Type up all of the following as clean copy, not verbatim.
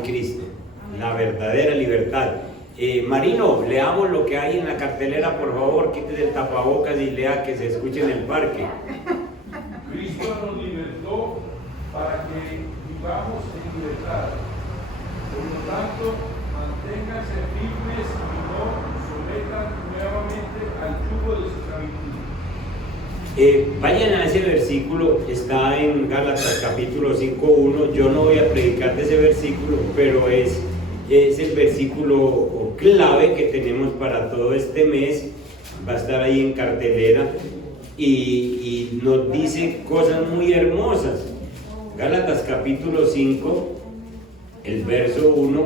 en Cristo, la verdadera libertad. Marino, leamos lo que hay en la cartelera, por favor, quítese el tapabocas y lea, que se escuche en el parque. Cristo nos libertó para que vivamos en libertad. Por lo tanto, manténganse firmes y no sometan nuevamente al yugo de su esclavitud. Vayan a ese versículo, está en Gálatas capítulo 5:1. Yo no voy a predicar de ese versículo, pero es el versículo clave que tenemos para todo este mes. Va a estar ahí en cartelera y nos dice cosas muy hermosas. Gálatas capítulo 5, el verso 1,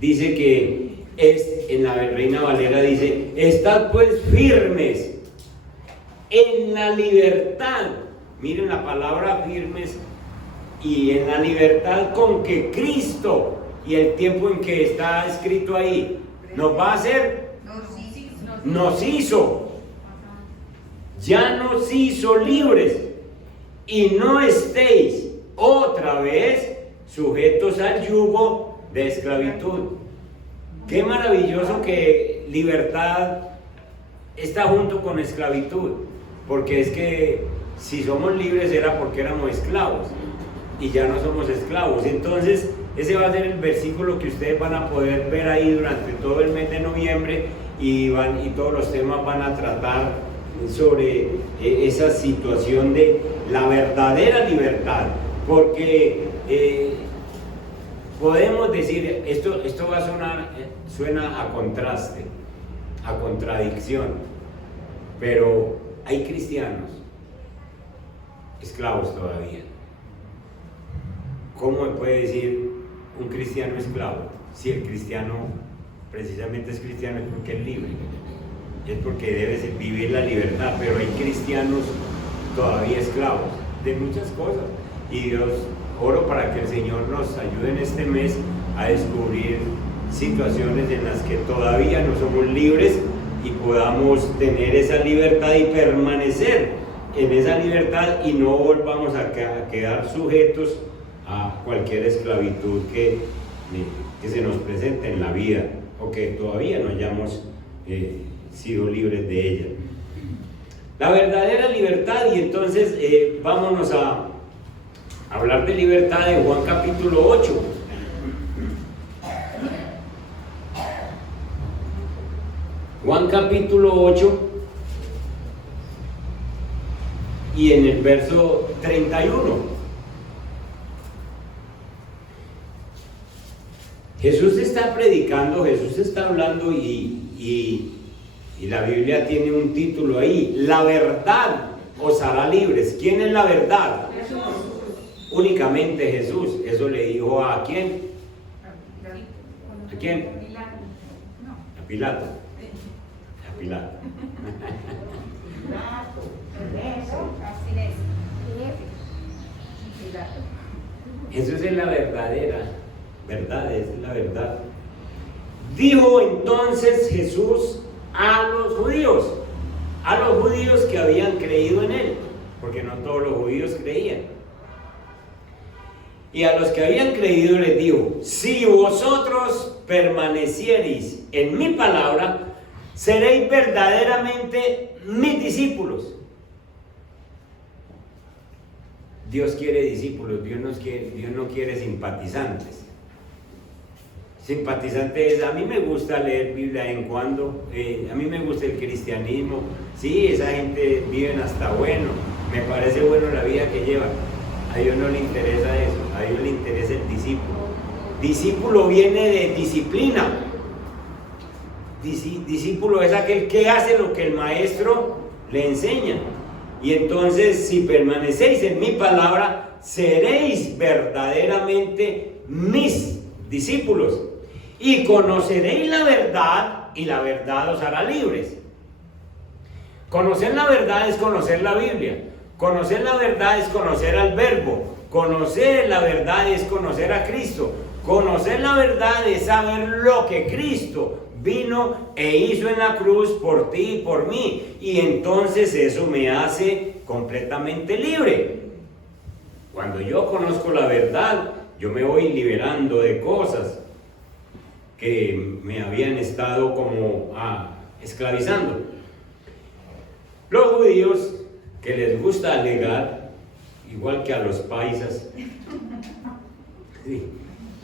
dice que en la Reina Valera dice: estad pues firmes en la libertad. Miren la palabra firmes, y en la libertad con que Cristo, y el tiempo en que está escrito ahí, nos va a hacer, nos hizo, ya nos hizo libres, y no estéis otra vez sujetos al yugo de esclavitud. Qué maravilloso que libertad está junto con esclavitud, porque es que si somos libres era porque éramos esclavos y ya no somos esclavos. Entonces ese va a ser el versículo que ustedes van a poder ver ahí durante todo el mes de noviembre, y todos los temas van a tratar sobre esa situación de la verdadera libertad, porque podemos decir, esto va a sonar, suena a contraste, a contradicción, pero hay cristianos esclavos todavía. ¿Cómo me puede decir un cristiano esclavo? Si el cristiano precisamente es cristiano es porque es libre, es porque debe vivir la libertad, pero hay cristianos todavía esclavos de muchas cosas, y Dios, oro para que el Señor nos ayude en este mes a descubrir situaciones en las que todavía no somos libres y podamos tener esa libertad y permanecer en esa libertad, y no volvamos a quedar sujetos a cualquier esclavitud que se nos presente en la vida, o que todavía no hayamos sido libres de ella. La verdadera libertad. Y entonces vámonos a hablar de libertad de Juan capítulo 8. Juan capítulo 8, y en el verso 31. Jesús está predicando, Jesús está hablando, y la Biblia tiene un título ahí: la verdad os hará libres. ¿Quién es la verdad? Jesús. Únicamente Jesús. Eso le dijo ¿a quién? ¿A quién? A Pilato. A Pilato. Jesús es la verdadera verdad, es la verdad. Dijo entonces Jesús a los judíos que habían creído en él, porque no todos los judíos creían, y a los que habían creído les dijo: si vosotros permaneciereis en mi palabra, seréis verdaderamente mis discípulos. Dios quiere discípulos, Dios no quiere simpatizantes. Simpatizante es: a mí me gusta leer Biblia de vez en cuando, a mí me gusta el cristianismo, sí, esa gente viven hasta bueno, me parece bueno la vida que llevan. A Dios no le interesa eso, a Dios le interesa el discípulo. Discípulo viene de disciplina. Discípulo es aquel que hace lo que el maestro le enseña. Y entonces, si permanecéis en mi palabra, seréis verdaderamente mis discípulos, y conoceréis la verdad, y la verdad os hará libres. Conocer la verdad es conocer la Biblia. Conocer la verdad es conocer al Verbo. Conocer la verdad es conocer a Cristo. Conocer la verdad es saber lo que Cristo vino e hizo en la cruz por ti y por mí. Y entonces eso me hace completamente libre. Cuando yo conozco la verdad, yo me voy liberando de cosas que me habían estado como esclavizando. Los judíos, que les gusta alegar, igual que a los paisas, sí,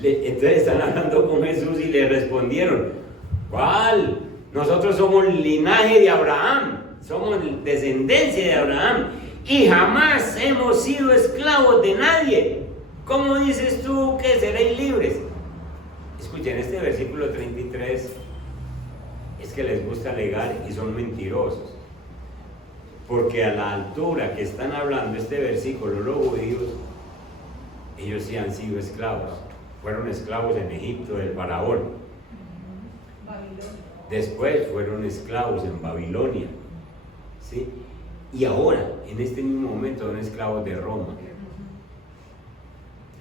entonces están hablando con Jesús y le respondieron: ¿cuál? Nosotros somos linaje de Abraham, somos descendencia de Abraham y jamás hemos sido esclavos de nadie. ¿Cómo dices tú que seréis libres? Escuchen, este versículo 33 es que les gusta alegar y son mentirosos, porque a la altura que están hablando este versículo los judíos, ellos sí han sido esclavos, fueron esclavos en Egipto del faraón, después fueron esclavos en Babilonia, ¿sí? Y ahora, en este mismo momento, son esclavos de Roma.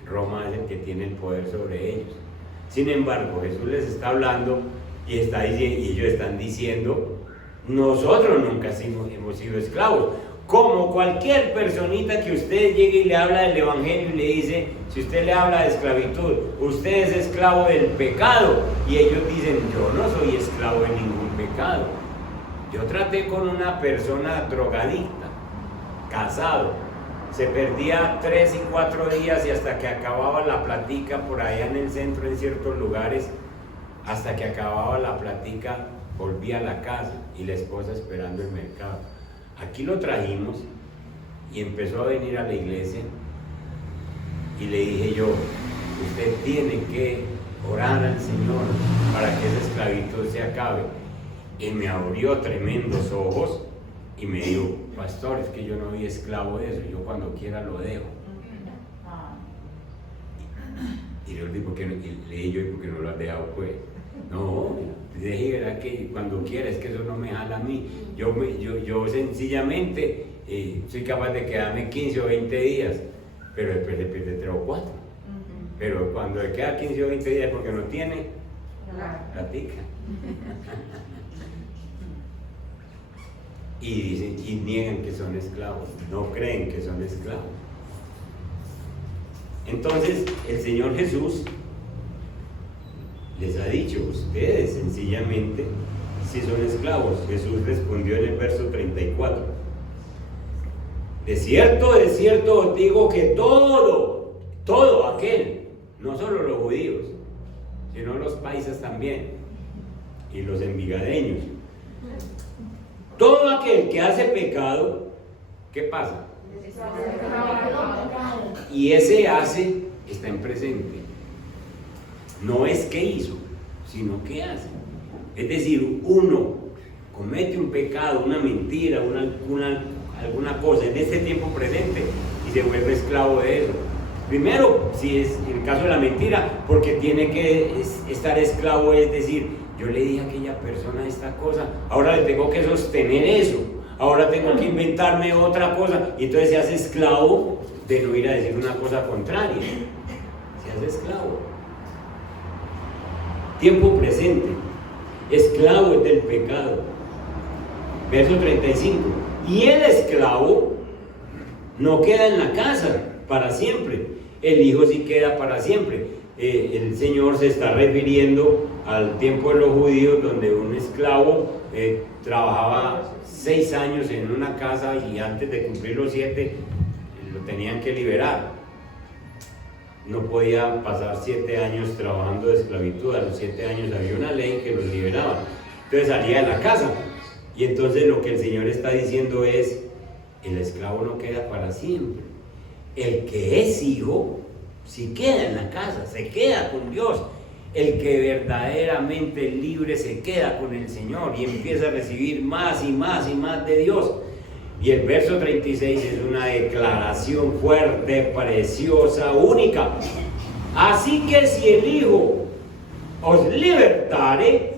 Roma es el que tiene el poder sobre ellos. Sin embargo, Jesús les está hablando y ellos están diciendo: nosotros nunca hemos sido esclavos. Como cualquier personita que usted llegue y le habla del evangelio y le dice, si usted le habla de esclavitud, usted es esclavo del pecado, y ellos dicen: yo no soy esclavo de ningún pecado. Yo traté con una persona drogadicta, casado, se perdía 3 y 4 días y hasta que acababa la platica por allá en el centro, en ciertos lugares, hasta que acababa la platica volvía a la casa y la esposa esperando el mercado. Aquí lo trajimos y empezó a venir a la iglesia y le dije yo: usted tiene que orar al Señor para que esa esclavitud se acabe. Y me abrió tremendos ojos y me dijo: pastor, es que yo no soy esclavo de eso, yo cuando quiera lo dejo. Y le dije: le dije yo: ¿y por qué no lo has dejado pues? No, dije, verá que cuando quiera, es que eso no me jala a mí. Yo sencillamente soy capaz de quedarme 15 o 20 días, pero después le pierde 3 o 4. Pero cuando le queda 15 o 20 días porque no tiene, platica. Y dicen, y niegan que son esclavos, no creen que son esclavos. Entonces el Señor Jesús les ha dicho: ustedes sencillamente si son esclavos. Jesús respondió en el verso 34: de cierto os digo que todo aquel, no solo los judíos, sino los paisas también, y los envigadeños, todo aquel que hace pecado, ¿qué pasa? Y ese hace está en presente. No es que hizo, sino que hace. Es decir, uno comete un pecado, una mentira, alguna cosa en este tiempo presente y se vuelve esclavo de eso. Primero, si es el caso de la mentira, porque tiene que estar esclavo, es decir, yo le dije a aquella persona esta cosa, ahora le tengo que sostener eso, ahora tengo que inventarme otra cosa, y entonces se hace esclavo de no ir a decir una cosa contraria, se hace esclavo. Tiempo presente, esclavo del pecado. Verso 35: y el esclavo no queda en la casa para siempre, el hijo sí queda para siempre. El Señor se está refiriendo al tiempo de los judíos, donde un esclavo trabajaba 6 años en una casa y antes de cumplir los 7 lo tenían que liberar. No podía pasar 7 años trabajando de esclavitud. A los 7 años había una ley que los liberaba. Entonces salía de la casa. Y entonces lo que el Señor está diciendo es: el esclavo no queda para siempre. El que es hijo, si queda en la casa, se queda con Dios. El que verdaderamente es libre se queda con el Señor y empieza a recibir más y más y más de Dios. Y el verso 36 es una declaración fuerte, preciosa, única. Así que si el Hijo os libertare,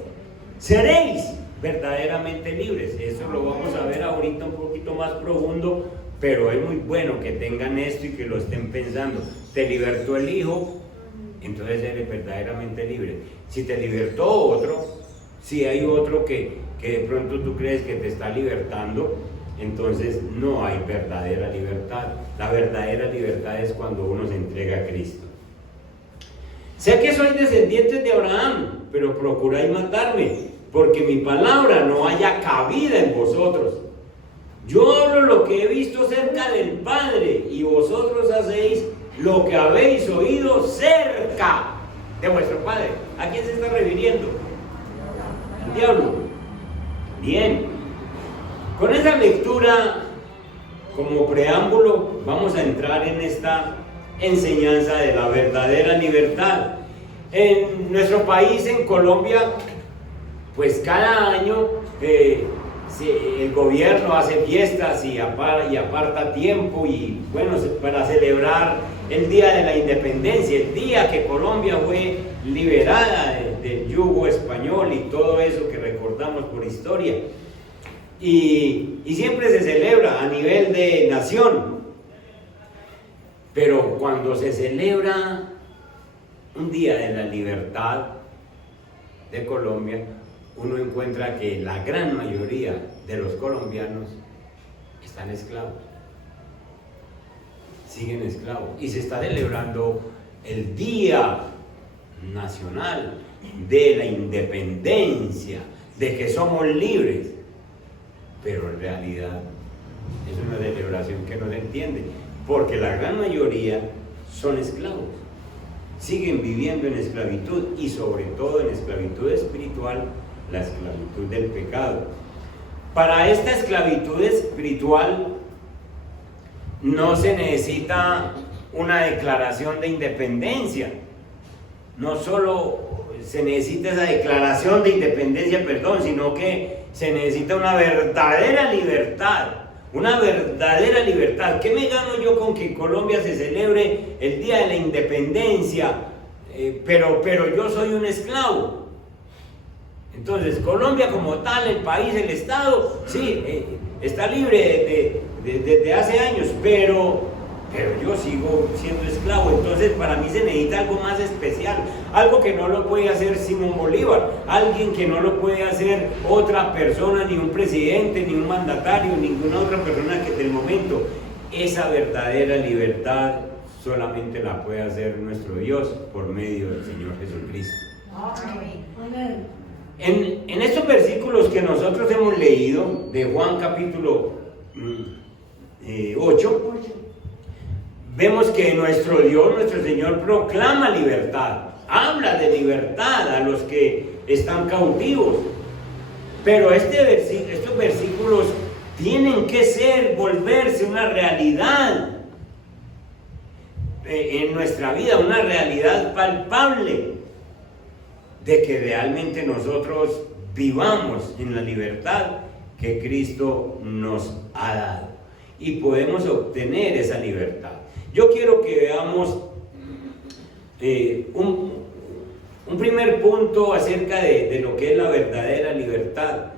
seréis verdaderamente libres. Eso lo vamos a ver ahorita un poquito más profundo, pero es muy bueno que tengan esto y que lo estén pensando. Te libertó el Hijo, entonces eres verdaderamente libre. Si te libertó otro, si hay otro que de pronto tú crees que te está libertando, entonces no hay verdadera libertad. La verdadera libertad es cuando uno se entrega a Cristo. Sé que sois descendientes de Abraham, pero procuráis matarme, porque mi palabra no haya cabida en vosotros. Yo hablo lo que he visto cerca del Padre, y vosotros hacéis lo que habéis oído cerca de vuestro Padre. ¿A quién se está refiriendo? Al diablo. Bien. Con esa lectura como preámbulo vamos a entrar en esta enseñanza de la verdadera libertad. En nuestro país, en Colombia, pues cada año el gobierno hace fiestas y aparta tiempo y bueno, para celebrar el Día de la Independencia, el día que Colombia fue liberada del yugo español y todo eso que recordamos por historia. Y siempre se celebra a nivel de nación. Pero cuando se celebra un Día de la Libertad de Colombia, uno encuentra que la gran mayoría de los colombianos están esclavos, siguen esclavos, y se está celebrando el Día Nacional de la Independencia, de que somos libres, pero en realidad es una celebración que no se entiende, porque la gran mayoría son esclavos, siguen viviendo en esclavitud y sobre todo en esclavitud espiritual, la esclavitud del pecado. Para esta esclavitud espiritual no se necesita una declaración de independencia, no solo se necesita esa declaración de independencia, sino que se necesita una verdadera libertad. Una verdadera libertad. ¿Qué me gano yo con que en Colombia se celebre el Día de la Independencia, pero yo soy un esclavo? Entonces, Colombia como tal, el país, el Estado, sí, está libre desde hace años, pero yo sigo siendo esclavo. Entonces, para mí se necesita algo más especial, algo que no lo puede hacer Simón Bolívar, alguien que no lo puede hacer otra persona, ni un presidente, ni un mandatario, ninguna otra persona que del momento. Esa verdadera libertad solamente la puede hacer nuestro Dios por medio del Señor Jesucristo. Amén. En estos versículos que nosotros hemos leído, de Juan capítulo 8, vemos que nuestro Dios, nuestro Señor, proclama libertad, habla de libertad a los que están cautivos. Pero estos versículos tienen que volverse una realidad en nuestra vida, una realidad palpable, de que realmente nosotros vivamos en la libertad que Cristo nos ha dado y podemos obtener esa libertad. Yo quiero que veamos un primer punto acerca de lo que es la verdadera libertad.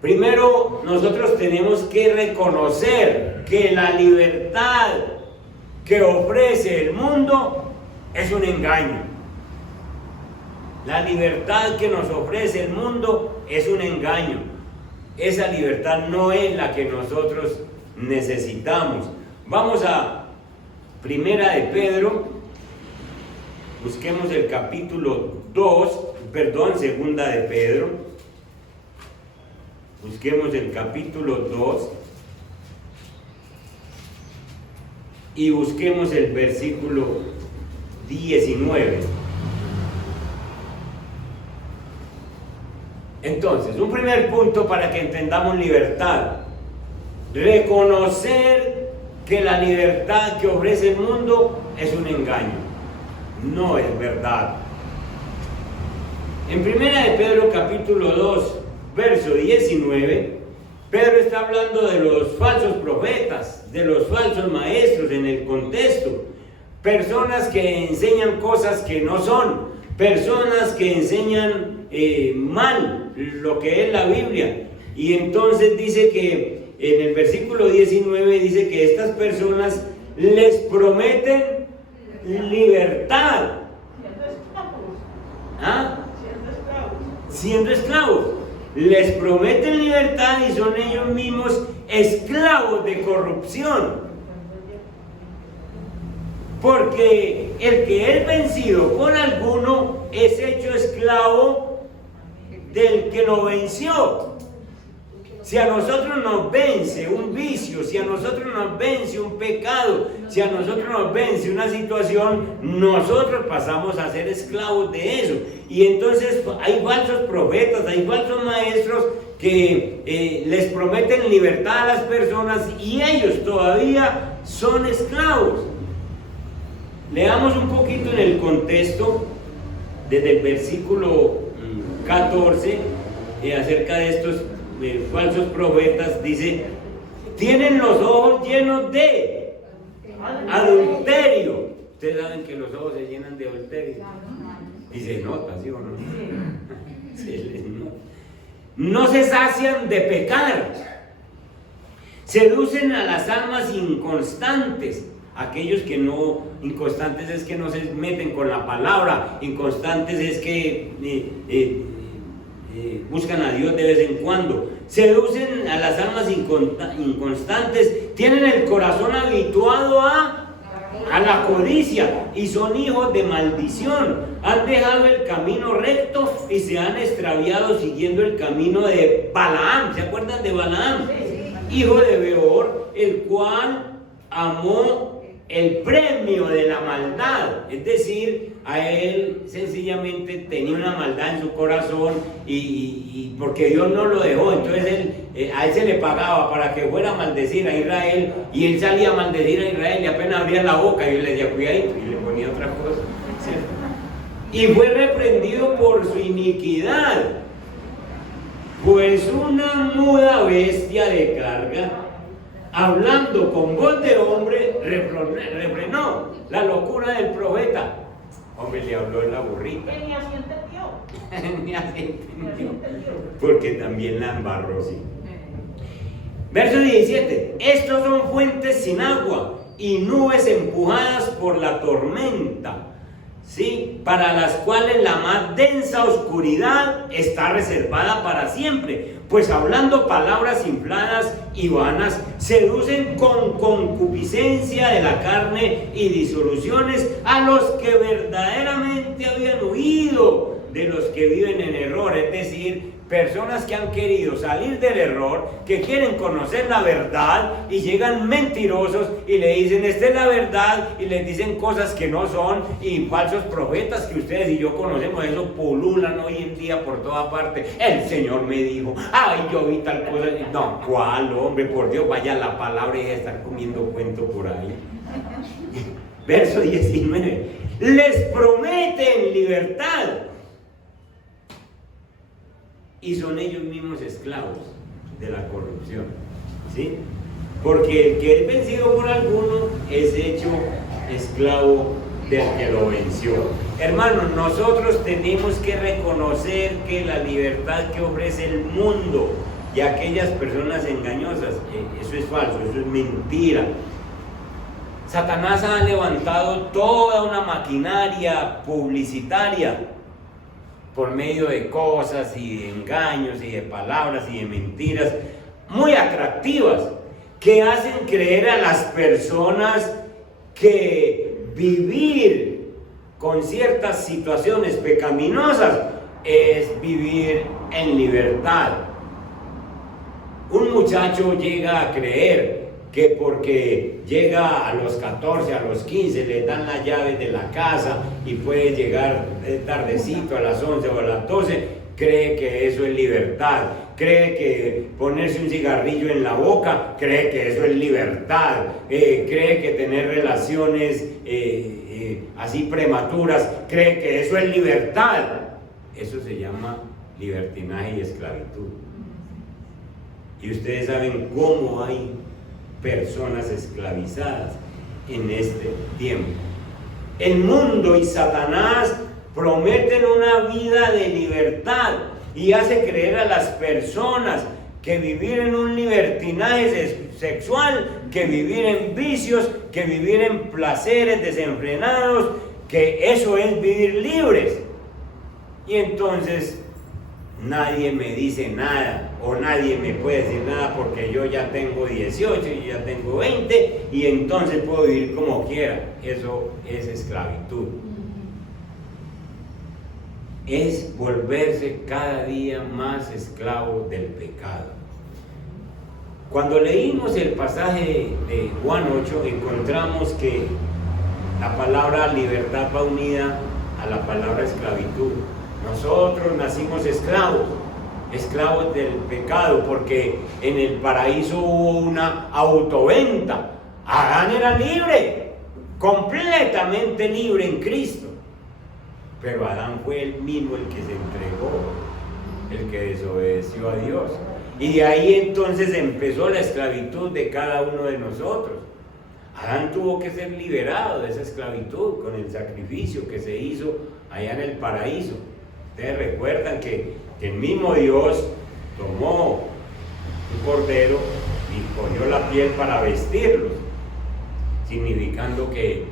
Primero, nosotros tenemos que reconocer que la libertad que ofrece el mundo es un engaño. La libertad que nos ofrece el mundo es un engaño. Esa libertad no es la que nosotros necesitamos. Vamos a Primera de Pedro, busquemos el capítulo 2, Segunda de Pedro, busquemos el capítulo 2 y busquemos el versículo 19. Entonces, un primer punto para que entendamos libertad: reconocer que la libertad que ofrece el mundo es un engaño, no es verdad. En Primera de Pedro capítulo 2, verso 19, Pedro está hablando de los falsos profetas, de los falsos maestros en el contexto, personas que enseñan cosas que no son, personas que enseñan mal lo que es la Biblia. Y entonces dice que en el versículo 19 dice que estas personas les prometen libertad. Siendo esclavos. Les prometen libertad y son ellos mismos esclavos de corrupción. porque el que es vencido por alguno es hecho esclavo del que lo venció. Si a nosotros nos vence un vicio, si a nosotros nos vence un pecado, si a nosotros nos vence una situación, nosotros pasamos a ser esclavos de eso. Y entonces hay falsos profetas, hay falsos maestros que les prometen libertad a las personas y ellos todavía son esclavos. Leamos un poquito en el contexto desde el versículo 14 acerca de estos falsos profetas. Dice: tienen los ojos llenos de adulterio. Ustedes saben que los ojos se llenan de adulterio. Y se nota, ¿sí o no? Se les nota. No se sacian de pecar. Seducen a las almas inconstantes. Aquellos que no, inconstantes es que no se meten con la palabra, inconstantes es que buscan a Dios de vez en cuando. Seducen a las almas inconstantes, tienen el corazón habituado a la codicia y son hijos de maldición. Han dejado el camino recto y se han extraviado siguiendo el camino de Balaam. ¿Se acuerdan de Balaam? Hijo de Beor, el cual amó el premio de la maldad, es decir, a él sencillamente tenía una maldad en su corazón y porque Dios no lo dejó, entonces a él se le pagaba para que fuera a maldecir a Israel y él salía a maldecir a Israel y apenas abría la boca y él le decía cuidadito y le ponía otra cosa, ¿cierto? Y fue reprendido por su iniquidad, pues una muda bestia de carga, hablando con voz de hombre, refrenó la locura del profeta. Hombre, le habló en la burrita. Ni así entendió. Ni así entendió. Porque también la embarró, sí. Verso 17. Estos son fuentes sin agua y nubes empujadas por la tormenta, ¿sí? Para las cuales la más densa oscuridad está reservada para siempre, pues hablando palabras infladas y vanas, seducen con concupiscencia de la carne y disoluciones a los que verdaderamente habían huido de los que viven en error, es decir, personas que han querido salir del error, que quieren conocer la verdad y llegan mentirosos y le dicen esta es la verdad y les dicen cosas que no son, y falsos profetas que ustedes y yo conocemos, eso pululan hoy en día por toda parte. El Señor me dijo, ay, yo vi tal cosa. No, ¿cuál, hombre? Por Dios, vaya a la palabra y estar comiendo cuento por ahí. Verso 19. Les prometen libertad y son ellos mismos esclavos de la corrupción, ¿sí? Porque el que es vencido por alguno es hecho esclavo del que lo venció. Hermanos, nosotros tenemos que reconocer que la libertad que ofrece el mundo y aquellas personas engañosas, eso es falso, eso es mentira. Satanás ha levantado toda una maquinaria publicitaria por medio de cosas y de engaños y de palabras y de mentiras muy atractivas que hacen creer a las personas que vivir con ciertas situaciones pecaminosas es vivir en libertad. Un muchacho llega a creer que porque llega a los 14, a los 15, le dan las llaves de la casa y puede llegar tardecito a las 11 o a las 12, cree que eso es libertad, cree que ponerse un cigarrillo en la boca, cree que eso es libertad, cree que tener relaciones así prematuras, cree que eso es libertad. Eso se llama libertinaje y esclavitud. Y ustedes saben cómo hay personas esclavizadas en este tiempo. El mundo y Satanás prometen una vida de libertad y hace creer a las personas que vivir en un libertinaje sexual, que vivir en vicios, que vivir en placeres desenfrenados, que eso es vivir libres. Y entonces nadie me dice nada o nadie me puede decir nada porque yo ya tengo 18 y ya tengo 20 y entonces puedo vivir como quiera. Eso es esclavitud. Es volverse cada día más esclavo del pecado. Cuando leímos el pasaje de Juan 8, encontramos que la palabra libertad va unida a la palabra esclavitud. Nosotros nacimos esclavos del pecado, porque en el paraíso hubo una autoventa. Adán era libre, completamente libre en Cristo. Pero Adán fue el mismo el que se entregó, el que desobedeció a Dios. Y de ahí entonces empezó la esclavitud de cada uno de nosotros. Adán tuvo que ser liberado de esa esclavitud con el sacrificio que se hizo allá en el paraíso. Ustedes recuerdan que el mismo Dios tomó un cordero y cogió la piel para vestirlos, significando que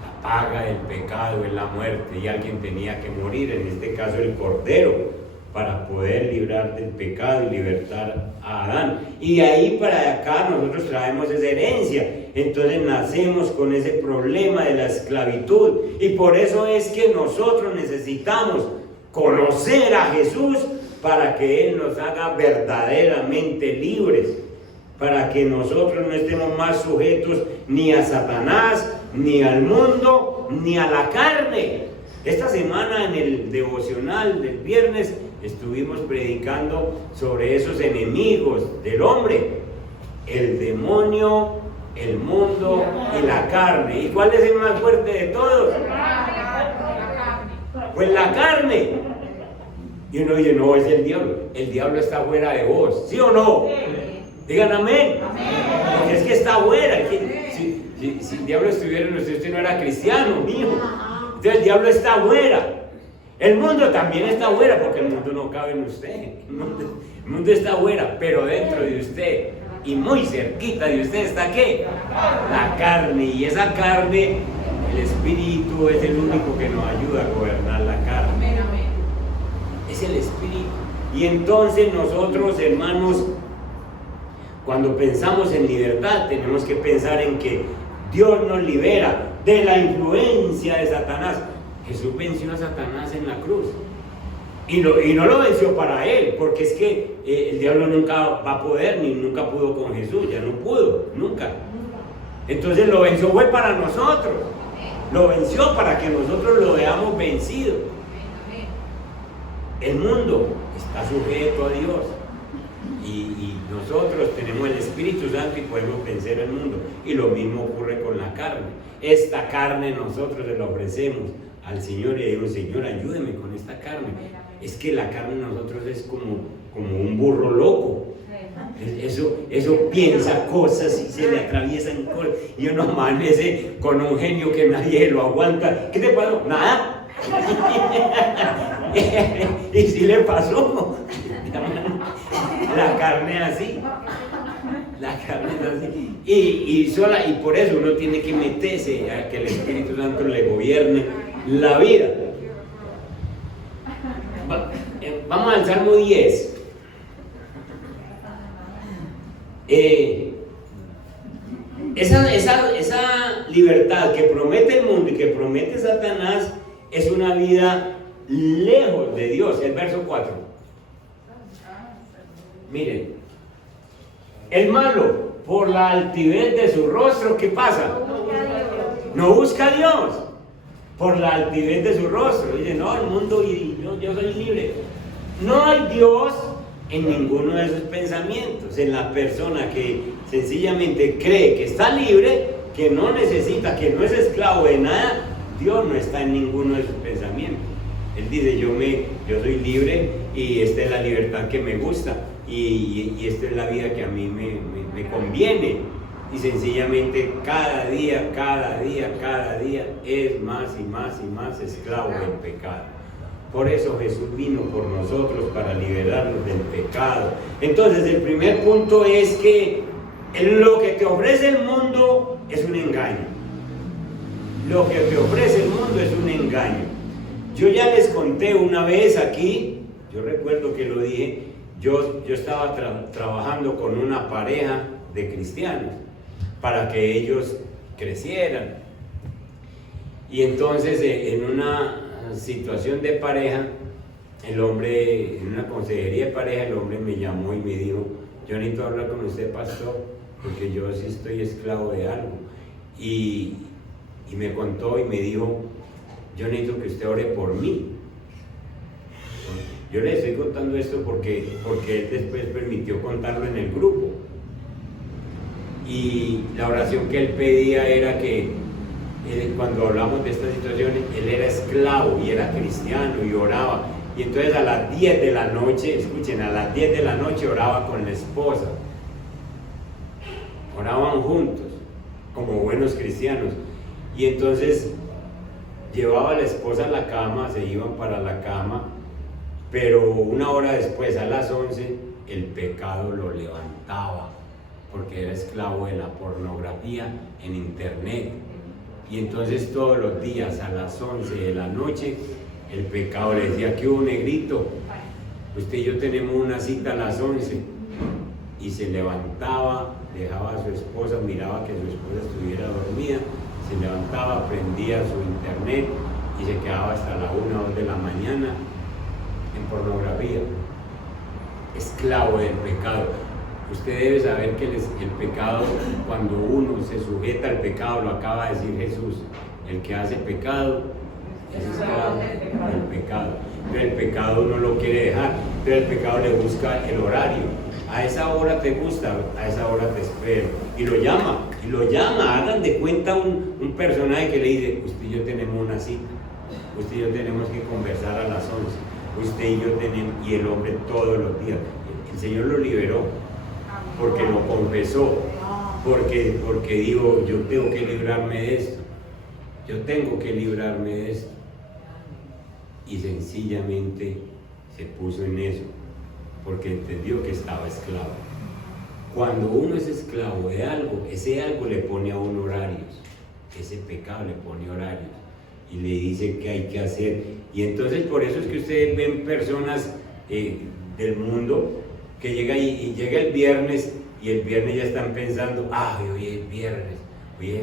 la paga del pecado es la muerte y alguien tenía que morir, en este caso el cordero, para poder librar del pecado y libertar a Adán. Y de ahí para acá nosotros traemos esa herencia. Entonces nacemos con ese problema de la esclavitud. Y por eso es que nosotros necesitamos conocer a Jesús para que Él nos haga verdaderamente libres. Para que nosotros no estemos más sujetos ni a Satanás, ni al mundo, ni a la carne. Esta semana en el devocional del viernes estuvimos predicando sobre esos enemigos del hombre: el demonio, el mundo y la carne. ¿Y cuál es el más fuerte de todos? Pues la carne. Y uno dice, no, es el diablo. El diablo está fuera de vos, ¿sí o no? Digan amén. Porque es que está fuera. Si el diablo estuviera en usted no era cristiano, mijo. Entonces el diablo está fuera. El mundo también está fuera, porque el mundo no cabe en usted. El mundo está fuera, pero dentro de usted y muy cerquita de usted está ¿qué? La carne. Y esa carne, el espíritu es el único que nos ayuda a gobernar la carne. Es el espíritu. Y entonces nosotros, hermanos, cuando pensamos en libertad, tenemos que pensar en que Dios nos libera de la influencia de Satanás. Jesús venció a Satanás en la cruz. Y no lo venció para él, porque es que el diablo nunca va a poder, ni nunca pudo con Jesús, ya no pudo, nunca. Entonces lo venció fue para nosotros. Lo venció para que nosotros lo veamos vencido. El mundo está sujeto a Dios. Y nosotros tenemos el Espíritu Santo y podemos vencer el mundo. Y lo mismo ocurre con la carne. Esta carne nosotros se la ofrecemos al Señor y le digo, Señor, ayúdeme con esta carne. Es que la carne de nosotros es como un burro loco. Eso piensa cosas y se le atraviesan cosas. Y uno amanece con un genio que nadie lo aguanta. ¿Qué te pasó? Nada. Y si le pasó. La carne así. La carne es así. Y por eso uno tiene que meterse a que el Espíritu Santo le gobierne la vida. Vamos al Salmo 10. Esa libertad que promete el mundo y que promete Satanás es una vida lejos de Dios. El verso 4. Miren, el malo, por la altivez de su rostro, ¿qué pasa? No busca a Dios. Por la altivez de su rostro. Dice, no, el mundo y yo soy libre. No hay Dios en ninguno de sus pensamientos. En la persona que sencillamente cree que está libre, que no necesita, que no es esclavo de nada, Dios no está en ninguno de sus pensamientos. Él dice, yo soy libre y esta es la libertad que me gusta y esta es la vida que a mí me conviene. Y sencillamente cada día es más y más esclavo del pecado. Por eso Jesús vino por nosotros para liberarnos del pecado. Entonces el primer punto es que lo que te ofrece el mundo es un engaño. Lo que te ofrece el mundo es un engaño. Yo ya les conté una vez aquí, Yo recuerdo que lo dije, yo estaba trabajando con una pareja de cristianos para que ellos crecieran. Y entonces en una situación de pareja, el hombre, en una consejería de pareja, el hombre me llamó y me dijo: yo necesito hablar con usted, pastor, porque yo sí estoy esclavo de algo. Y me contó y me dijo: yo necesito que usted ore por mí. Yo le estoy contando esto porque él después permitió contarlo en el grupo. Y la oración que él pedía era que cuando hablamos de estas situaciones, él era esclavo y era cristiano y oraba. Y entonces a las 10 de la noche, escuchen, a las 10 de la noche oraba con la esposa. Oraban juntos, como buenos cristianos. Y entonces llevaba a la esposa a la cama, se iban para la cama, pero una hora después, a las 11, el pecado lo levantaba, porque era esclavo de la pornografía en internet. Y entonces todos los días a las 11 de la noche, el pecado le decía: ¿qué hubo, negrito? Usted y yo tenemos una cita a las 11. Y se levantaba, dejaba a su esposa, miraba que su esposa estuviera dormida, se levantaba, prendía su internet y se quedaba hasta la 1 o 2 de la mañana en pornografía. Esclavo del pecado. Usted debe saber que el pecado, cuando uno se sujeta al pecado, lo acaba de decir Jesús: el que hace pecado es esclavo del pecado. Pero el pecado no lo quiere dejar, pero el pecado le busca el horario. A esa hora te gusta, a esa hora te espero. Y lo llama, hagan de cuenta un personaje que le dice: usted y yo tenemos una cita, usted y yo tenemos que conversar a las 11, usted y yo tenemos, y el hombre todos los días. El Señor lo liberó, porque lo confesó, porque dijo: yo tengo que librarme de esto, yo tengo que librarme de esto. Y sencillamente se puso en eso, porque entendió que estaba esclavo. Cuando uno es esclavo de algo, ese algo le pone a uno horarios, ese pecado le pone horarios y le dice qué hay que hacer. Y entonces por eso es que ustedes ven personas del mundo que llega y llega el viernes, y el viernes ya están pensando: hoy es viernes, hoy es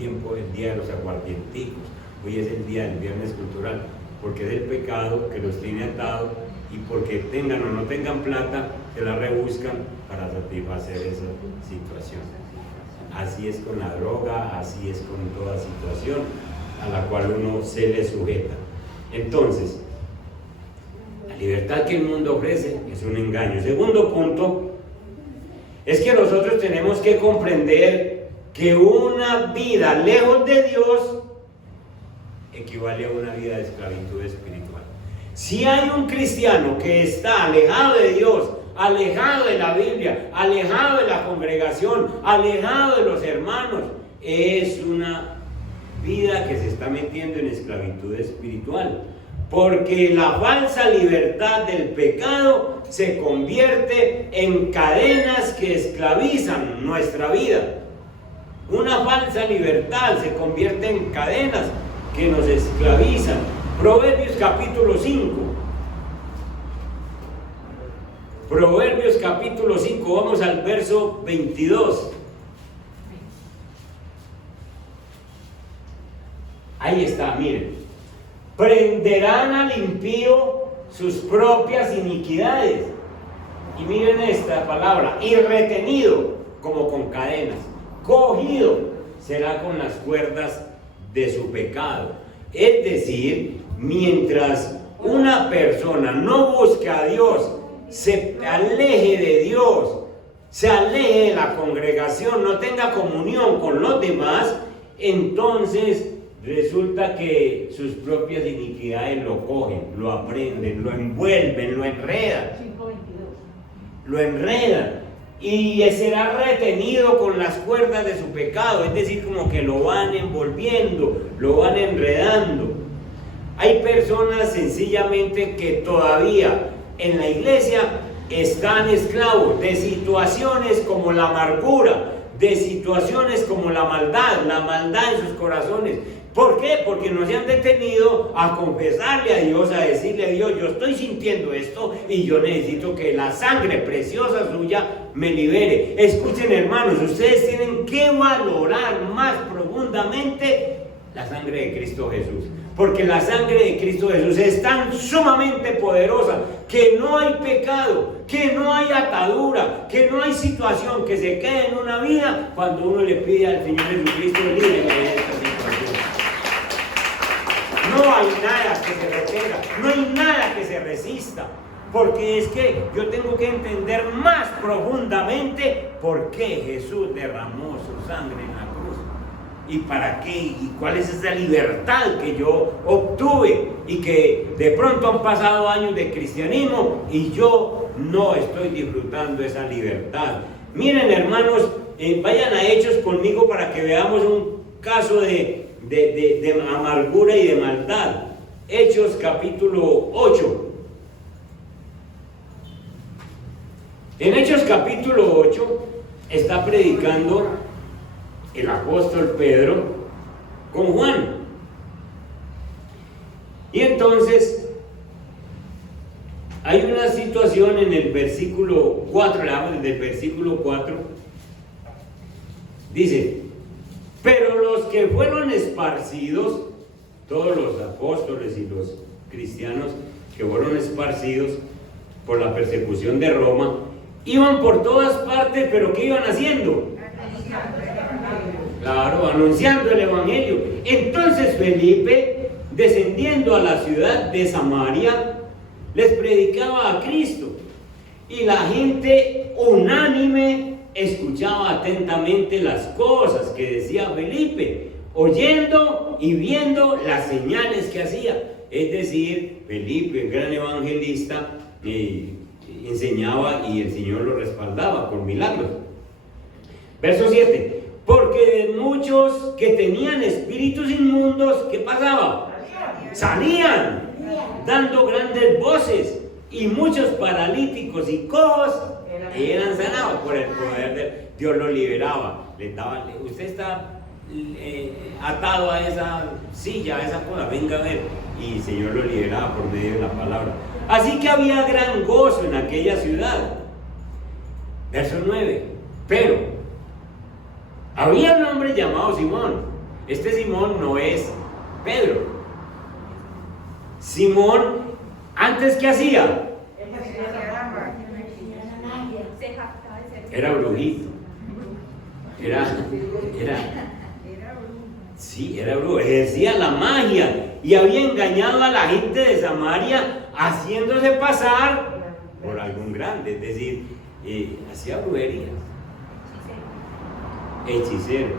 el día de los aguardienticos, hoy es el día del viernes cultural, porque es el pecado que los tiene atados, y porque tengan o no tengan plata, se la rebuscan para satisfacer esa situación. Así es con la droga, así es con toda situación a la cual uno se le sujeta. Entonces, la libertad que el mundo ofrece es un engaño. Segundo punto, es que nosotros tenemos que comprender que una vida lejos de Dios equivale a una vida de esclavitud espiritual. Si hay un cristiano que está alejado de Dios, alejado de la Biblia, alejado de la congregación, alejado de los hermanos, es una vida que se está metiendo en esclavitud espiritual, porque la falsa libertad del pecado se convierte en cadenas que esclavizan nuestra vida. Una falsa libertad se convierte en cadenas que nos esclavizan. Proverbios capítulo 5. Proverbios capítulo 5, vamos al verso 22. Ahí está, miren. Prenderán al impío sus propias iniquidades. Y miren esta palabra: y retenido como con cadenas, cogido será con las cuerdas de su pecado. Es decir, mientras una persona no busque a Dios, se aleje de Dios, se aleje de la congregación, no tenga comunión con los demás, entonces resulta que sus propias iniquidades lo cogen, lo aprenden, lo envuelven, lo enredan. 5:22. Lo enredan y será retenido con las cuerdas de su pecado, es decir, como que lo van envolviendo, lo van enredando. Hay personas sencillamente que todavía en la iglesia están esclavos de situaciones como la amargura, de situaciones como la maldad en sus corazones, ¿Por qué? Porque no se han detenido a confesarle a Dios, a decirle a Dios, yo estoy sintiendo esto y yo necesito que la sangre preciosa suya me libere. Escuchen, hermanos, ustedes tienen que valorar más profundamente la sangre de Cristo Jesús. Porque la sangre de Cristo Jesús es tan sumamente poderosa que no hay pecado, que no hay atadura, que no hay situación que se quede en una vida cuando uno le pide al Señor Jesucristo libre de esta situación. No hay nada que se retenga, no hay nada que se resista. Porque es que yo tengo que entender más profundamente por qué Jesús derramó su sangre en la cruz. ¿Y para qué? ¿Y cuál es esa libertad que yo obtuve? Y que de pronto han pasado años de cristianismo y yo no estoy disfrutando esa libertad. Miren, hermanos, vayan a Hechos conmigo para que veamos un caso de amargura y de maldad. Hechos capítulo 8. En Hechos capítulo 8 está predicando el apóstol Pedro con Juan. Y entonces hay una situación en el versículo 4, leamos desde el versículo 4. Dice: pero los que fueron esparcidos, todos los apóstoles y los cristianos que fueron esparcidos por la persecución de Roma, iban por todas partes, pero ¿qué iban haciendo? Claro, anunciando el evangelio. Entonces Felipe, descendiendo a la ciudad de Samaria, les predicaba a Cristo. Y la gente unánime escuchaba atentamente las cosas que decía Felipe, oyendo y viendo las señales que hacía. Es decir, Felipe, el gran evangelista, enseñaba y el Señor lo respaldaba con milagros. Verso 7. Porque de muchos que tenían espíritus inmundos, ¿qué pasaba? Salían, dando grandes voces, y muchos paralíticos y cojos eran sanados por el poder de Dios. Los liberaba. Usted está atado a esa silla, a esa cosa, venga a ver. Y el Señor lo liberaba por medio de la palabra. Así que había gran gozo en aquella ciudad. Verso 9. Pero había un hombre llamado Simón. Este Simón no es Pedro. Simón, ¿antes qué hacía? Era brujito. Era brujo. Ejercía la magia y había engañado a la gente de Samaria haciéndose pasar por algún grande. Es decir, hacía brujería. Hechicero.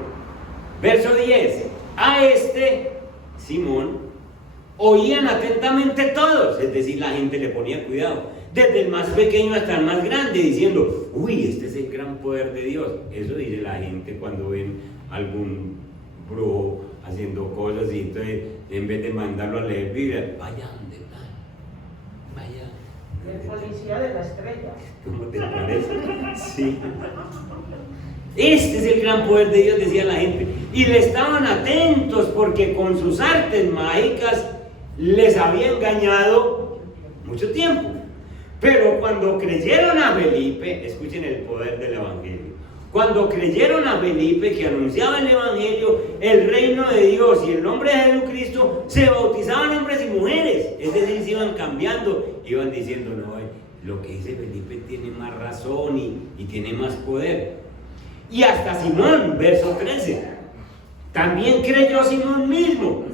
Verso 10. A este Simón oían atentamente todos, es decir, la gente le ponía cuidado, desde el más pequeño hasta el más grande, diciendo: uy, este es el gran poder de Dios. Eso dice la gente cuando ven algún brujo haciendo cosas, y entonces en vez de mandarlo a leer Biblia, vaya donde tal, vaya. El policía de la estrella. ¿Cómo te parece? Sí. Este es el gran poder de Dios, decía la gente. Y le estaban atentos porque con sus artes mágicas les había engañado mucho tiempo. Pero cuando creyeron a Felipe, escuchen el poder del evangelio. Cuando creyeron a Felipe, que anunciaba el evangelio, el reino de Dios y el nombre de Jesucristo, se bautizaban hombres y mujeres. Es decir, se iban cambiando, iban diciendo: no, lo que dice Felipe tiene más razón y tiene más poder. Y hasta Simón, verso 13, también creyó Simón mismo,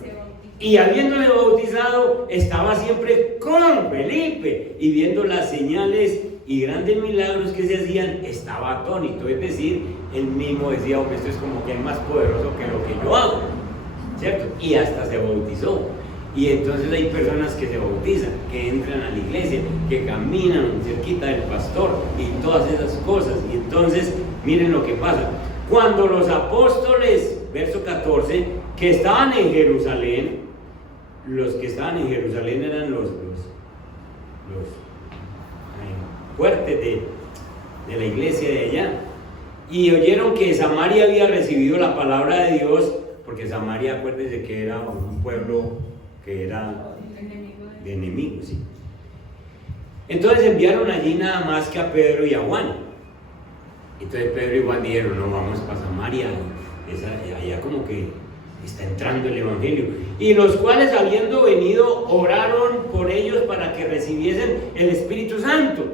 y habiéndole bautizado, estaba siempre con Felipe, y viendo las señales y grandes milagros que se hacían, estaba atónito. Es decir, él mismo decía: hombre, esto es como que es más poderoso que lo que yo hago, ¿cierto? Y hasta se bautizó. Y entonces hay personas que se bautizan, que entran a la iglesia, que caminan cerquita del pastor y todas esas cosas. Y entonces, miren lo que pasa. Cuando los apóstoles, verso 14, que estaban en Jerusalén, los que estaban en Jerusalén eran los fuertes de la iglesia de allá, y oyeron que Samaria había recibido la palabra de Dios, porque Samaria, acuérdense que era un pueblo que era de enemigos, ¿sí? Entonces enviaron allí nada más que a Pedro y a Juan. Entonces Pedro y Juan dijeron, no, vamos para Samaria, allá como que está entrando el evangelio. Y los cuales, habiendo venido, oraron por ellos para que recibiesen el Espíritu Santo,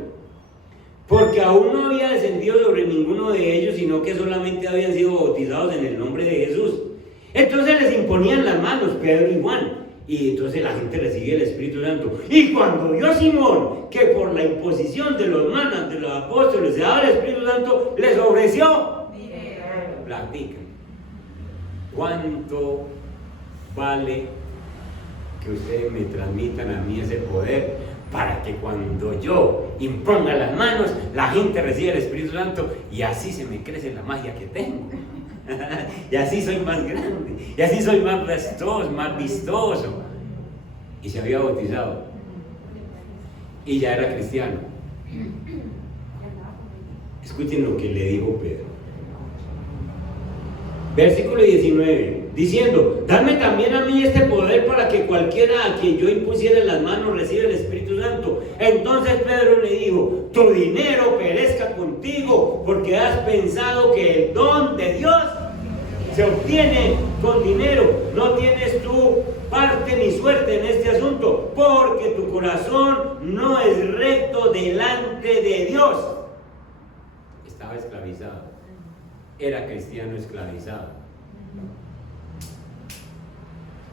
porque aún no había descendido sobre ninguno de ellos, sino que solamente habían sido bautizados en el nombre de Jesús. Entonces les imponían las manos Pedro y Juan, y entonces la gente recibía el Espíritu Santo. Y cuando vio Simón que por la imposición de los manos de los apóstoles se daba el Espíritu Santo, les ofreció dinero. Platican. ¿Cuánto vale que ustedes me transmitan a mí ese poder para que cuando yo imponga las manos, la gente reciba el Espíritu Santo y así se me crece la magia que tengo? Y así soy más grande, y así soy más prestoso, más vistoso. Y se había bautizado y ya era cristiano. Escuchen lo que le dijo Pedro. Versículo 19, diciendo, dame también a mí este poder para que cualquiera a quien yo impusiera las manos reciba el Espíritu Santo. Entonces Pedro le dijo, tu dinero perezca contigo, porque has pensado que el don de Dios se obtiene con dinero. No tienes tú parte ni suerte en este asunto, porque tu corazón no es recto delante de Dios. Estaba esclavizado. Era cristiano esclavizado.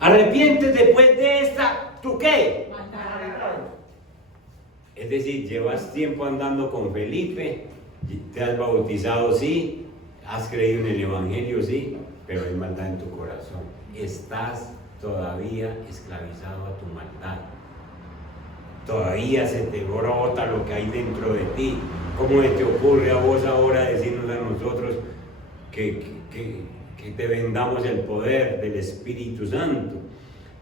Arrepiéntete después de esta, ¿tú qué? Es decir, llevas tiempo andando con Felipe, te has bautizado, sí, has creído en el Evangelio, sí, pero hay maldad en tu corazón. Estás todavía esclavizado a tu maldad. Todavía se te brota lo que hay dentro de ti. ¿Cómo te ocurre a vos ahora decirnos a nosotros que te vendamos el poder del Espíritu Santo?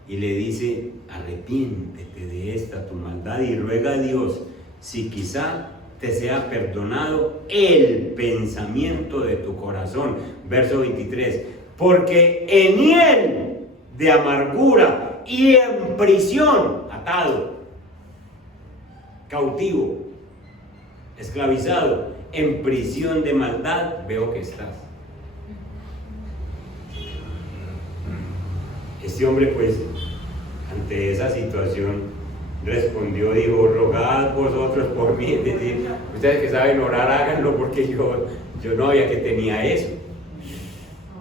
Y le dice, arrepiéntete de esta tu maldad y ruega a Dios si quizá te sea perdonado el pensamiento de tu corazón. Verso 23, porque en hiel de amargura y en prisión, atado, cautivo, esclavizado, en prisión de maldad, veo que estás. Este hombre, pues, ante esa situación, respondió, dijo, rogad vosotros por mí, es decir, ustedes que saben orar, háganlo, porque yo no sabía que tenía eso.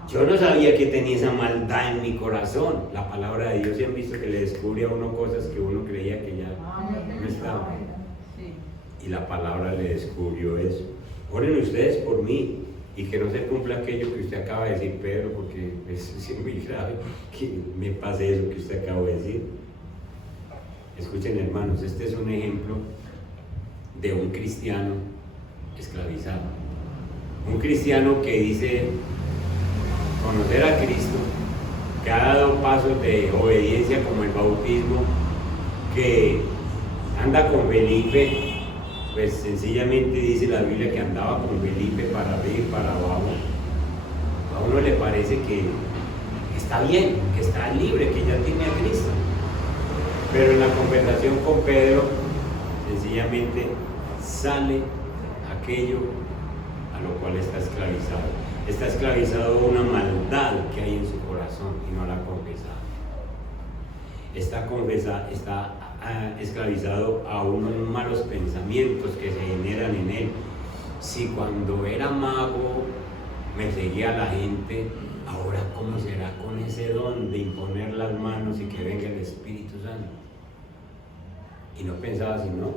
Yo no sabía que tenía esa maldad en mi corazón. La palabra de Dios, se han visto que le descubre a uno cosas que uno creía que ya no estaban. Y la palabra le descubrió eso. Oren ustedes por mí y que no se cumpla aquello que usted acaba de decir, Pedro, porque es muy grave que me pase eso que usted acaba de decir. Escuchen, hermanos, este es un ejemplo de un cristiano esclavizado. Un cristiano que dice conocer a Cristo, que ha dado pasos de obediencia como el bautismo, que anda con Felipe, pues sencillamente dice la Biblia que andaba con Felipe para arriba y para abajo. A uno le parece que está bien, que está libre, que ya tiene a Cristo. Pero en la conversación con Pedro, sencillamente sale aquello a lo cual está esclavizado. Está esclavizado a una maldad que hay en su corazón y no la ha confesado. Está esclavizado a unos malos pensamientos que se generan en él. Si cuando era mago me seguía la gente, ahora ¿cómo será con ese don de imponer las manos y que venga el Espíritu Santo? Y no pensaba si no.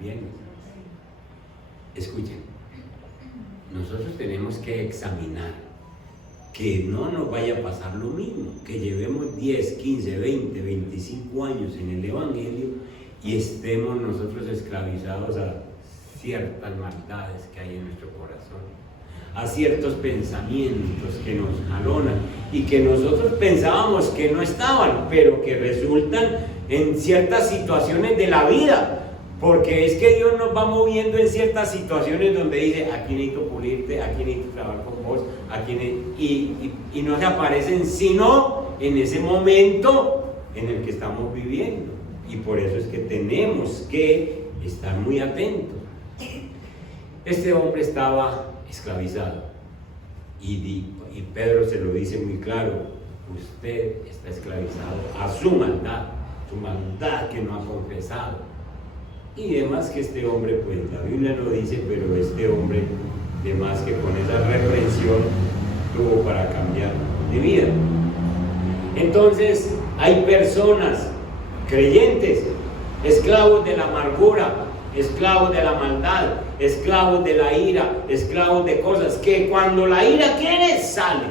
Bien. Escuchen. Nosotros tenemos que examinar que no nos vaya a pasar lo mismo, que llevemos 10, 15, 20, 25 años en el Evangelio y estemos nosotros esclavizados a ciertas maldades que hay en nuestro corazón, a ciertos pensamientos que nos jalonan y que nosotros pensábamos que no estaban, pero que resultan en ciertas situaciones de la vida. Porque es que Dios nos va moviendo en ciertas situaciones donde dice, aquí necesito pulirte, aquí necesito trabajar con vos, y no se aparecen sino en ese momento en el que estamos viviendo. Y por eso es que tenemos que estar muy atentos. Este hombre estaba esclavizado y Pedro se lo dice muy claro: usted está esclavizado a su maldad que no ha confesado. Y demás que este hombre, pues la Biblia lo dice, pero este hombre, demás que con esa reprensión tuvo para cambiar de vida. Entonces hay personas creyentes, esclavos de la amargura, esclavos de la maldad, esclavos de la ira, esclavos de cosas que cuando la ira quiere sale,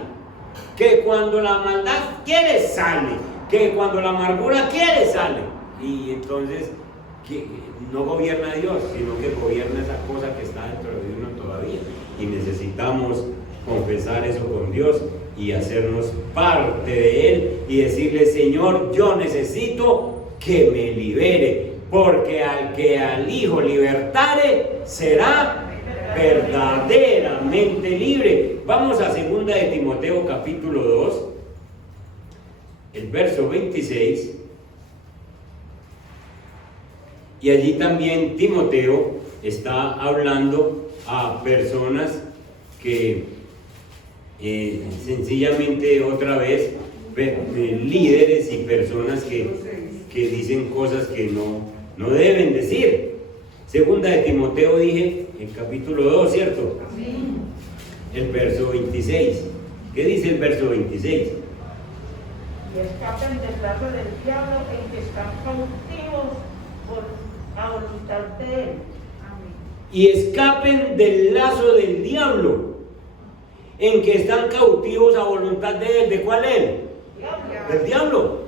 que cuando la maldad quiere sale, que cuando la amargura quiere sale. Y entonces que no gobierna Dios, sino que gobierna esa cosa que está dentro de uno todavía, y necesitamos confesar eso con Dios y hacernos parte de Él y decirle: Señor, yo necesito que me libere, porque al Hijo libertare será verdaderamente libre. Vamos a 2 de Timoteo capítulo 2, el verso 26. Y allí también Timoteo está hablando a personas que sencillamente otra vez líderes y personas que dicen cosas que no deben decir. 2 de Timoteo dije, el capítulo 2, ¿cierto? El verso 26. ¿Qué dice el verso 26? Y escapen del lazo del diablo en que están cautivos a voluntad de Él. Amén. Y escapen del lazo del diablo, en que están cautivos a voluntad de Él. ¿De cuál Él? Del diablo.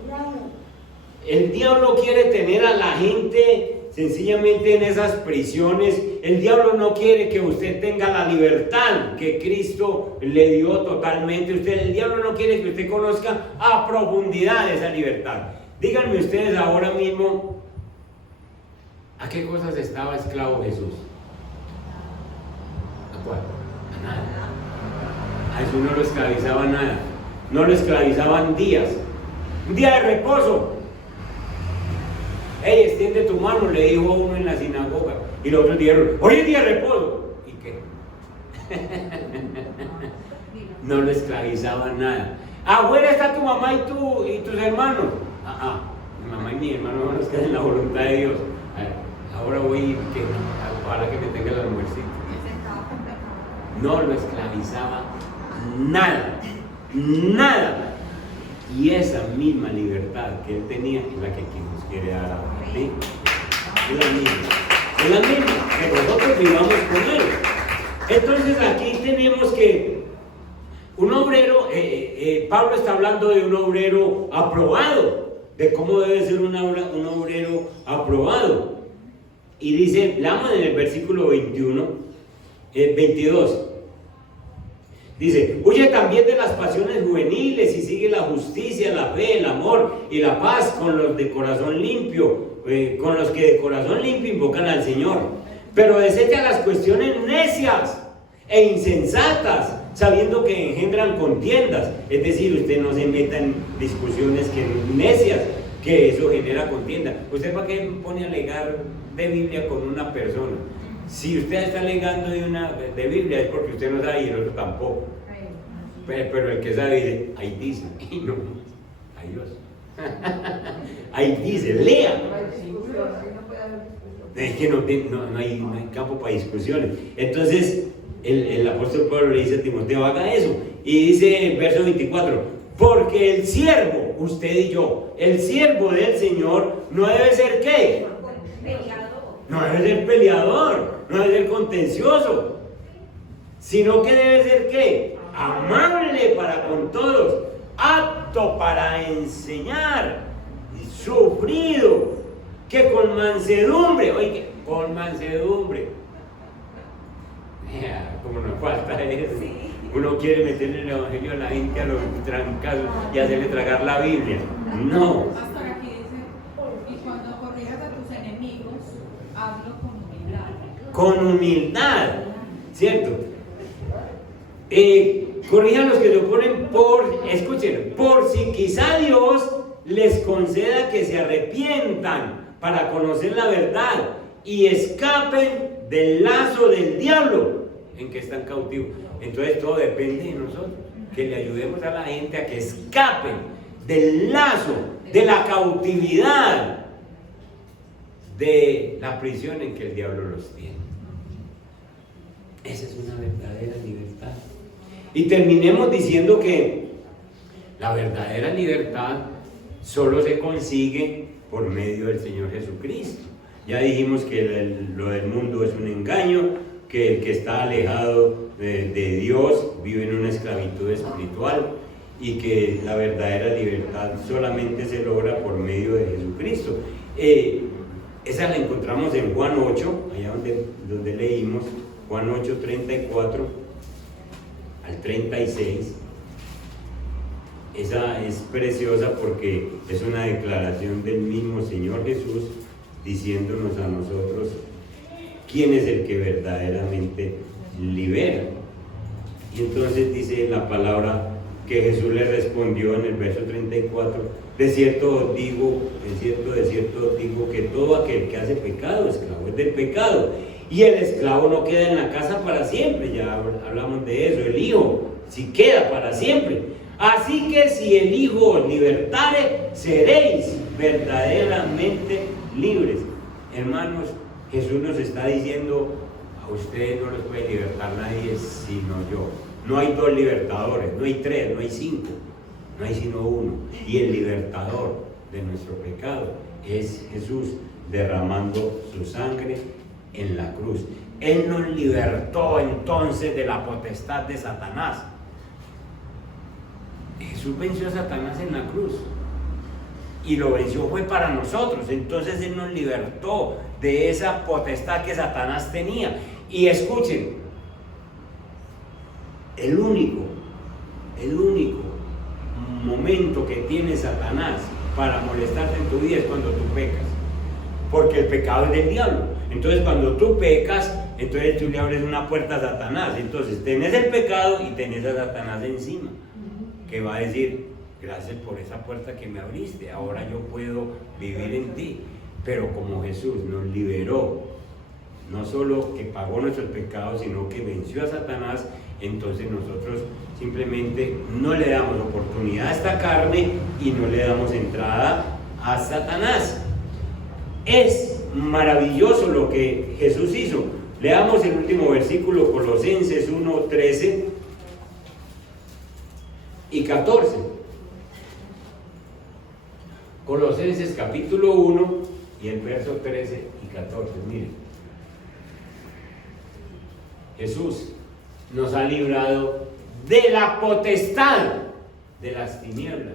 El diablo quiere tener a la gente sencillamente en esas prisiones. El diablo no quiere que usted tenga la libertad que Cristo le dio totalmente. El diablo no quiere que usted conozca a profundidad esa libertad. Díganme ustedes ahora mismo, ¿a qué cosas estaba esclavo Jesús? ¿A cuál? A nada. A Jesús no lo esclavizaba nada. No lo esclavizaban días. Un día de reposo. Hey, extiende tu mano, le dijo uno en la sinagoga. Y los otros dijeron: hoy es día de reposo. ¿Y qué? No lo esclavizaban nada. Afuera está tu mamá y tus hermanos. Mi mamá y mi hermano van a estar en la voluntad de Dios. Ahora voy, para que me tenga el almuercito. No lo esclavizaba nada, nada. Y esa misma libertad que él tenía es la que nos quiere dar ahora, ¿sí? Es la misma, que nosotros vivamos con él. Entonces aquí tenemos que un obrero, Pablo está hablando de un obrero aprobado, de cómo debe ser un obrero aprobado. Y dice, leamos en el versículo 22. Dice: huye también de las pasiones juveniles y sigue la justicia, la fe, el amor y la paz con los de corazón limpio, con los que de corazón limpio invocan al Señor. Pero desecha las cuestiones necias e insensatas, sabiendo que engendran contiendas. Es decir, usted no se meta en discusiones necias, que eso genera contienda. ¿Usted para qué pone a alegar de Biblia con una persona? Si usted está alegando de Biblia es porque usted no sabe y el otro tampoco. Pero el que sabe dice: ahí dice, y no, ay Dios. Ahí dice, lea. Es que no hay campo para discusiones. Entonces el apóstol Pablo le dice a Timoteo: haga eso. Y dice el verso 24: porque el siervo, usted y yo, el siervo del Señor no debe ser ¿qué? No debe ser peleador, no debe ser contencioso, sino que debe ser ¿qué? Amable para con todos, apto para enseñar, sufrido, que con mansedumbre, oye, con mansedumbre. Como nos falta eso. Uno quiere meterle el evangelio a la gente a los trancazos y hacerle tragar la Biblia. No. Pastor, aquí dice: y cuando corrijas a tus enemigos, habla con humildad, ¿cierto? Corrijan los que se oponen escuchen, por si quizá Dios les conceda que se arrepientan para conocer la verdad y escapen del lazo del diablo en que están cautivos. Entonces todo depende de nosotros, que le ayudemos a la gente a que escapen del lazo, de la cautividad, de la prisión en que el diablo los tiene. Esa es una verdadera libertad. Y terminemos diciendo que la verdadera libertad solo se consigue por medio del Señor Jesucristo. Ya dijimos que lo del mundo es un engaño, que el que está alejado de Dios vive en una esclavitud espiritual y que la verdadera libertad solamente se logra por medio de Jesucristo. Esa la encontramos en Juan 8, allá donde leímos, Juan 8, 34 al 36. Esa es preciosa porque es una declaración del mismo Señor Jesús diciéndonos a nosotros quién es el que verdaderamente libera. Y entonces dice la palabra que Jesús le respondió en el verso 34: de cierto os digo que todo aquel que hace pecado, esclavo es del pecado. Y el esclavo no queda en la casa para siempre, ya hablamos de eso. El hijo sí queda para siempre. Así que si el Hijo os libertare, seréis verdaderamente libres. Hermanos, Jesús nos está diciendo: a ustedes no los puede libertar nadie sino yo. No hay dos libertadores, no hay tres, no hay cinco, no hay sino uno. Y el libertador de nuestro pecado es Jesús, derramando su sangre en la cruz. Él nos libertó entonces de la potestad de Satanás. Jesús venció a Satanás en la cruz y lo venció fue para nosotros. Entonces Él nos libertó de esa potestad que Satanás tenía. Y escuchen, el único momento que tiene Satanás para molestarte en tu vida es cuando tú pecas, porque el pecado es del diablo. Entonces cuando tú pecas, entonces tú le abres una puerta a Satanás. Entonces tenés el pecado y tenés a Satanás encima, que va a decir: gracias por esa puerta que me abriste, ahora yo puedo vivir en ti. Pero como Jesús nos liberó, no solo que pagó nuestros pecados, sino que venció a Satanás, entonces nosotros simplemente no le damos oportunidad a esta carne y no le damos entrada a Satanás. Es maravilloso lo que Jesús hizo. Leamos el último versículo, Colosenses 1, 13 y 14. Colosenses capítulo 1 y el verso 13 y 14. Miren, Jesús nos ha librado de la potestad de las tinieblas.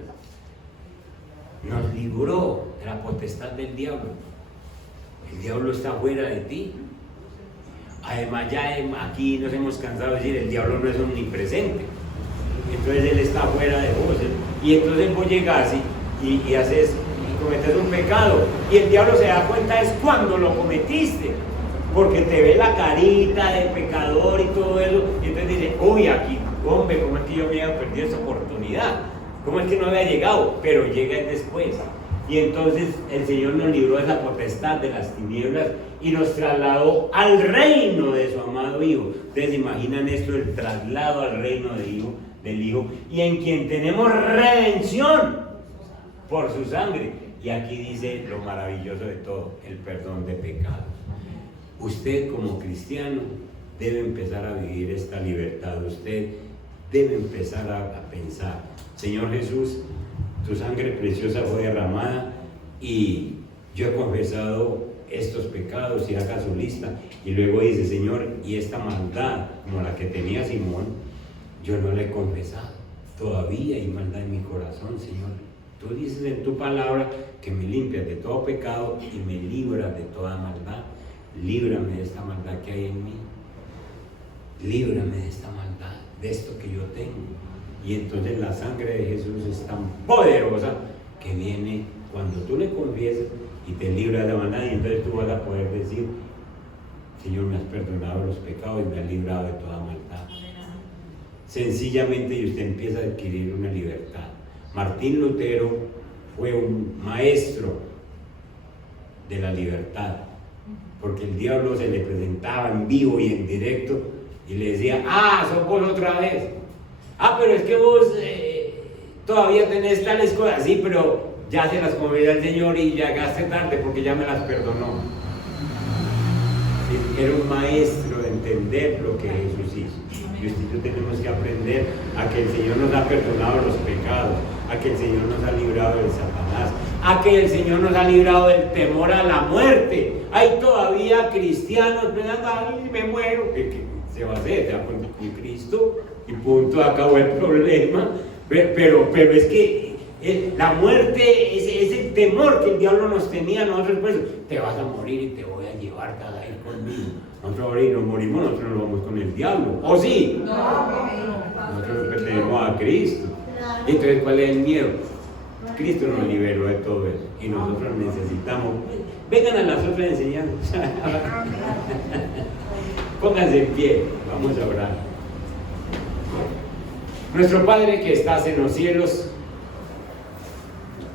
Nos libró de la potestad del diablo. El diablo está fuera de ti. Además, ya aquí nos hemos cansado de decir: el diablo no es omnipresente. Entonces él está fuera de vos. Y entonces vos llegas y cometes un pecado. Y el diablo se da cuenta es cuando lo cometiste, porque te ve la carita de pecador y todo eso. Y entonces dice: uy, aquí, hombre, ¿cómo es que yo me había perdido esa oportunidad? ¿Cómo es que no había llegado? Pero llega después. Y entonces el Señor nos libró de esa potestad de las tinieblas y nos trasladó al reino de su amado Hijo. Ustedes imaginan esto, el traslado al reino del Hijo, y en quien tenemos redención por su sangre. Y aquí dice lo maravilloso de todo: el perdón de pecados. Usted como cristiano debe empezar a vivir esta libertad. Usted debe empezar a pensar: Señor Jesús, tu sangre preciosa fue derramada y yo he confesado estos pecados, y haga su lista. Y luego dice: Señor, y esta maldad como la que tenía Simón, yo no la he confesado. Todavía hay maldad en mi corazón, Señor. Tú dices en tu palabra que me limpias de todo pecado y me libras de toda maldad. Líbrame de esta maldad que hay en mí. Líbrame de esta maldad, de esto que yo tengo. Y entonces la sangre de Jesús es tan poderosa que viene cuando tú le confiesas y te libras de la maldad. Y entonces tú vas a poder decir: Señor, me has perdonado los pecados y me has librado de toda maldad. Sencillamente, y usted empieza a adquirir una libertad. Martín Lutero fue un maestro de la libertad, porque el diablo se le presentaba en vivo y en directo y le decía: sos vos otra vez, pero es que vos todavía tenés tales cosas, sí, pero ya se las comió el Señor y llegaste tarde porque ya me las perdonó. Sí, era un maestro de entender lo que Jesús hizo. Y usted y yo tenemos que aprender a que el Señor nos ha perdonado los pecados, a que el Señor nos ha librado del Satanás, a que el Señor nos ha librado del temor a la muerte. Hay todavía cristianos pensando: ay, me muero. ¿Qué se va a hacer? Te va a poner con Cristo y punto, acabó el problema. Pero es que la muerte es el temor que el diablo nos tenía a nosotros. Pues, te vas a morir y te voy a llevar a ir conmigo. Nosotros ahora nos morimos, nosotros no vamos con el diablo. ¿O sí? No. Nosotros pertenecemos a Cristo. Entonces, ¿cuál es el miedo? Cristo nos liberó de todo eso y nosotros necesitamos. Vengan a las otras enseñanzas. Pónganse en pie, vamos a orar. Nuestro Padre que estás en los cielos,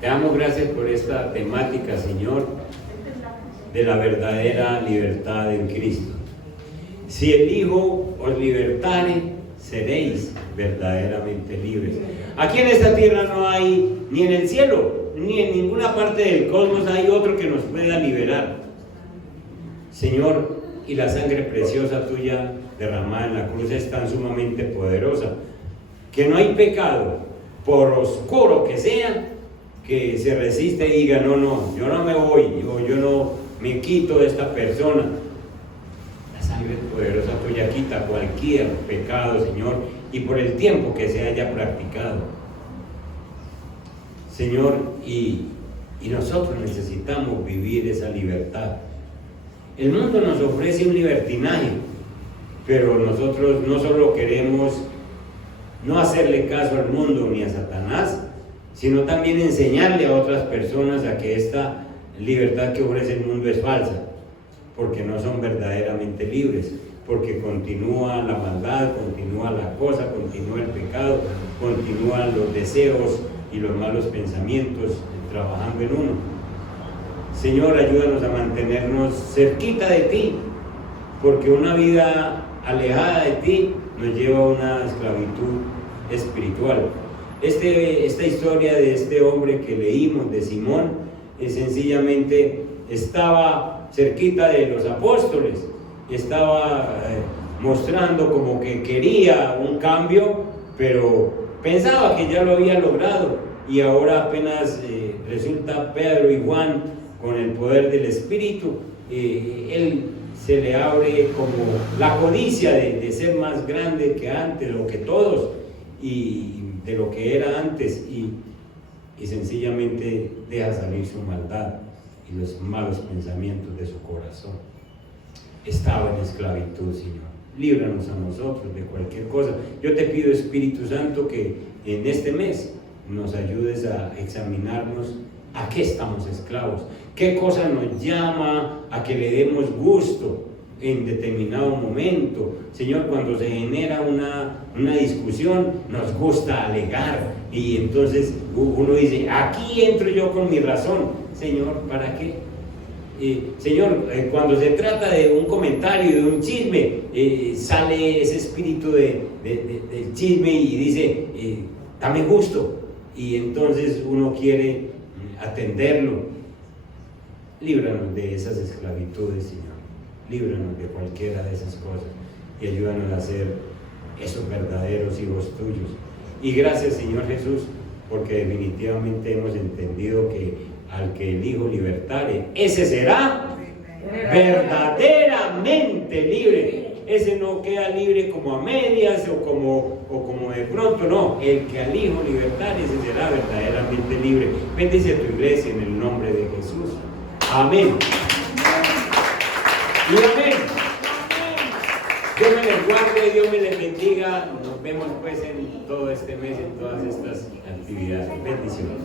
te damos gracias por esta temática, Señor, de la verdadera libertad en Cristo. Si el Hijo os libertare, seréis verdaderamente libres. Aquí en esta tierra no hay, ni en el cielo, ni en ninguna parte del cosmos hay otro que nos pueda liberar. Señor, y la sangre preciosa tuya derramada en la cruz es tan sumamente poderosa, que no hay pecado, por oscuro que sea, que se resiste y diga: no, yo no me voy, yo no me quito de esta persona. La sangre poderosa tuya quita cualquier pecado, Señor, y por el tiempo que se haya practicado. Señor, y nosotros necesitamos vivir esa libertad. El mundo nos ofrece un libertinaje, pero nosotros no solo queremos no hacerle caso al mundo ni a Satanás, sino también enseñarle a otras personas a que esta libertad que ofrece el mundo es falsa, porque no son verdaderamente libres, porque continúa la maldad, continúa la cosa, continúa el pecado, continúan los deseos y los malos pensamientos trabajando en uno. Señor, ayúdanos a mantenernos cerquita de ti, porque una vida alejada de ti nos lleva a una esclavitud espiritual. Esta historia de este hombre que leímos, de Simón, sencillamente estaba cerquita de los apóstoles, estaba mostrando como que quería un cambio, pero pensaba que ya lo había logrado, y ahora apenas resulta Pedro y Juan con el poder del Espíritu, él se le abre como la codicia de ser más grande que antes o que todos, y de lo que era antes, y sencillamente deja salir su maldad y los malos pensamientos de su corazón. Estaba en esclavitud, Señor. Líbranos a nosotros de cualquier cosa. Yo te pido, Espíritu Santo, que en este mes nos ayudes a examinarnos a qué estamos esclavos, qué cosa nos llama a que le demos gusto en determinado momento. Señor, cuando se genera una discusión, nos gusta alegar, y entonces uno dice: aquí entro yo con mi razón. Señor, ¿para qué? Señor, cuando se trata de un comentario, de un chisme, sale ese espíritu del chisme y dice: dame gusto, y entonces uno quiere atenderlo. Líbranos de esas esclavitudes, Señor. Líbranos de cualquiera de esas cosas y ayúdanos a ser esos verdaderos hijos tuyos. Y gracias, Señor Jesús, porque definitivamente hemos entendido que al que el Hijo libertare, ese será verdaderamente libre. Ese no queda libre como a medias o como de pronto, no. El que al Hijo libertare, ese será verdaderamente libre. Bendice a tu iglesia en el nombre de Jesús. Amén. Y amén. Dios me les guarde, Dios me les bendiga. Nos vemos pues en todo este mes, en todas estas actividades. Bendiciones.